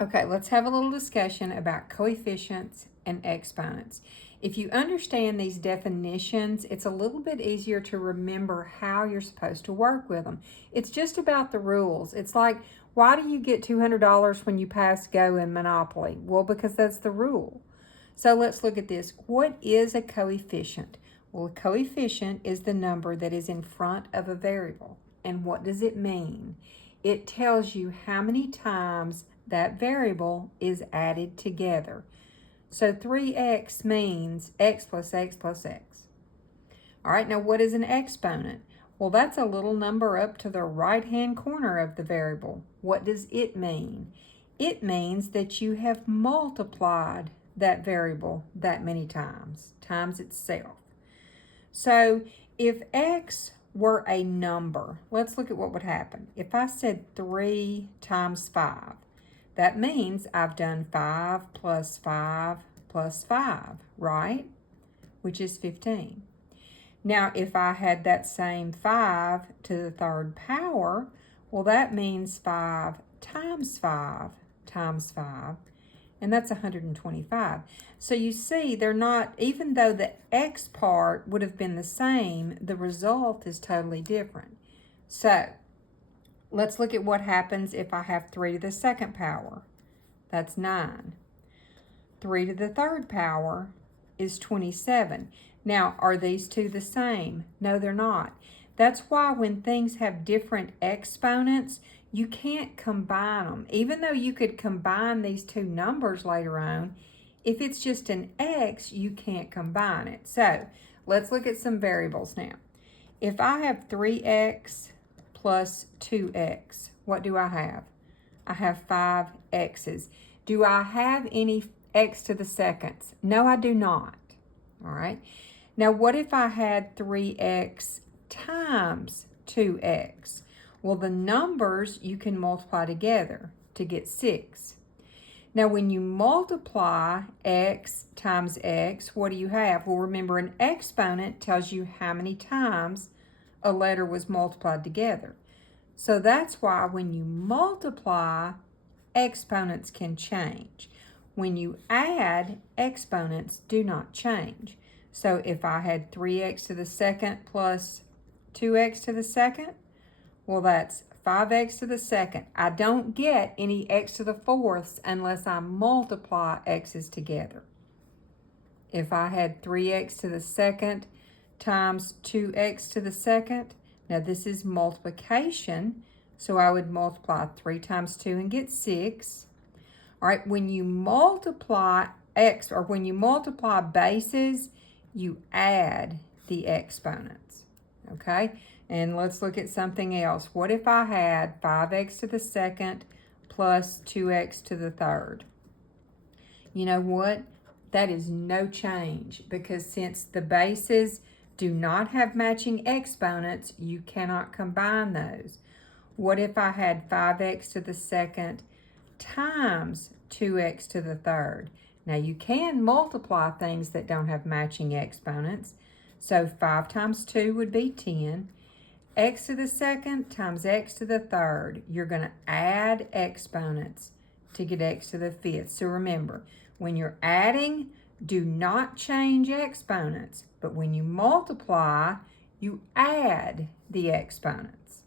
Okay, let's have a little discussion about coefficients and exponents. If you understand these definitions, it's a little bit easier to remember how you're supposed to work with them. It's just about the rules. It's like, why do you get $200 when you pass Go in Monopoly? Well, because that's the rule. So let's look at this. What is a coefficient? Well, a coefficient is the number that is in front of a variable. And what does it mean? It tells you how many times that variable is added together. So 3x means x plus x plus x. All right, now what is an exponent? Well, that's a little number up to the right-hand corner of the variable. What does it mean? It means that you have multiplied that variable that many times itself. So if x were a number, let's look at what would happen. If I said 3 times 5, that means I've done 5 plus 5 plus 5, right? Which is 15. Now, if I had that same 5 to the third power, well, that means 5 times 5 times 5, and that's 125. So you see, they're not, even though the x part would have been the same, the result is totally different. So let's look at what happens if I have 3 to the second power. That's 9. 3 to the third power is 27. Now, are these two the same? No, they're not. That's why when things have different exponents, you can't combine them. Even though you could combine these two numbers later on, if it's just an x, you can't combine it. So let's look at some variables now. If I have 3x plus 2x, what do I have? I have 5 x's. Do I have any x to the seconds? No, I do not. All right. Now, what if I had 3x times 2x? Well, the numbers you can multiply together to get 6. Now, when you multiply x times x, what do you have? Well, remember, an exponent tells you how many times a letter was multiplied together. So that's why when you multiply, exponents can change. When you add, exponents do not change. So if I had 3x to the second plus 2x to the second, well, that's 5x to the second. I don't get any x to the fourths unless I multiply x's together. If I had 3x to the second times 2x to the second, now this is multiplication, so I would multiply 3 times 2 and get 6. All right, when you multiply x, or when you multiply bases, you add the exponents, okay? And let's look at something else. What if I had 5x to the second plus 2x to the third? You know what? That is no change, because since the bases do not have matching exponents, you cannot combine those. What if I had 5x to the second times 2x to the third? Now, you can multiply things that don't have matching exponents. So 5 times 2 would be 10. X to the second times x to the third. You're going to add exponents to get x to the fifth. So remember, when you're adding, do not change exponents. But when you multiply, you add the exponents.